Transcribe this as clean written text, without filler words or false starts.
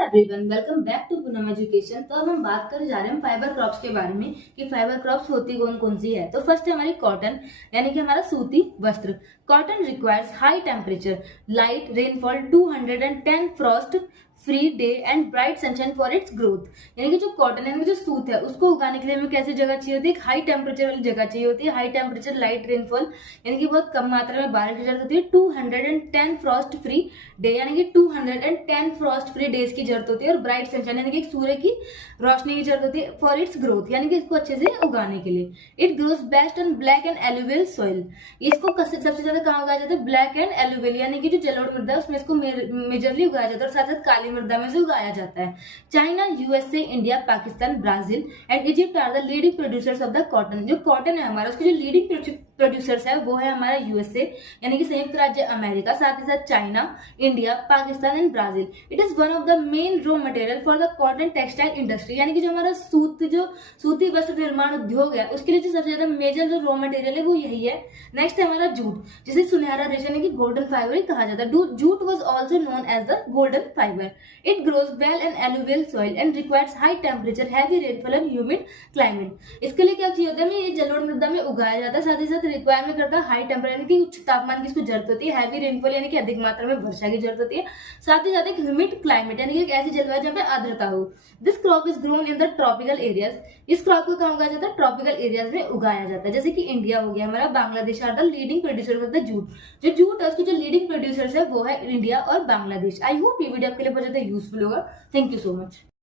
Everyone, welcome back to Poonam education. तो अब हम बात करने जा रहे हैं फाइबर क्रॉप्स के बारे में कि फाइबर क्रॉप्स होती कौन कौन सी है। तो फर्स्ट है हमारी कॉटन, यानी कि हमारा सूती वस्त्र। Cotton requires high temperature, light rainfall, 210 Frost free day and bright sunshine for its growth. यानी कि जो कॉटन है, जो सूत है, उसको उगाने के लिए हमें कैसी जगह चाहिए होती है? एक हाई टेम्परेचर वाली जगह चाहिए होती है। हाई टेम्परेचर, लाइट रेनफॉल, यानी कि बहुत कम मात्रा में बारिश की जरूरत होती है। 210 फ्रॉस्ट फ्री डे, यानी कि 210 फ्रॉस्ट फ्री डेज की जरूरत होती है। और ब्राइट सनशाइन, यानी कि सूर्य की रोशनी की जरूरत होती है फॉर इट्स ग्रोथ, यानी कि इसको अच्छे से उगाने के लिए। It grows best on black and alluvial soil. इसको सबसे ज्यादा कहाँ उगाया जाता है? ब्लैक एंड एलुवियल, यानी कि जो जलोढ़ मृदा है उसमें इसको मेजरली उगाया जाता है, और साथ साथ काली मृदा में से उगाया जाता है। China, USA, India, Pakistan, Brazil and Egypt are the leading producers of the cotton. जो कॉटन है हमारा, उसके जो लीडिंग प्रोड्यूसर्स है वो है हमारा यूएसए, यानी कि संयुक्त राज्य अमेरिका, साथ ही साथ China, India, Pakistan and Brazil. It is one of the main raw material for the cotton textile industry, यानी कि जो हमारा सूती वस्त्र निर्माण उद्योग है, उसके लिए जो सबसे ज्यादा मेजर जो रॉ मटेरियल है वो यही है। नेक्स्ट है हमारा जूट, जिसे सुनहरा रेशम यानी कि गोल्डन फाइबर कहा जाता है। Jute was also known as the golden fibre. It grows well in alluvial soil and requires high temperature, heavy rainfall and humid climate. इसके लिए क्या चाहिए होता है? ये जलोढ़ मृदा में उगाया जाता है, साथ ही साथ रिक्वायरमेंट करता है हाई टेम्परेचर, यानी कि उच्च तापमान की इसको जरूरत होती है। हैवी रेनफॉल, यानी कि अधिक मात्रा में वर्षा की जरूरत होती है। साथ ही साथ एक ह्यूमिड क्लाइमेट, यानी कि एक ऐसी जलवायु जहाँ पे आर्द्रता हो। This crop is grown in the tropical areas. इस क्रॉप को कहाँ उगाया जाता है? ट्रॉपिकल एरियाज में उगाया जाता है। जैसे कि इंडिया हो गया हमारा, Bangladesh are the leading producer of the jute. जो जूट है उसके जो लीडिंग प्रोड्यूसर्स है वो है इंडिया और बांग्लादेश। आई होप ये वीडियो आपके लिए बहुत ज्यादा यूजफुल होगा। Thank you so much.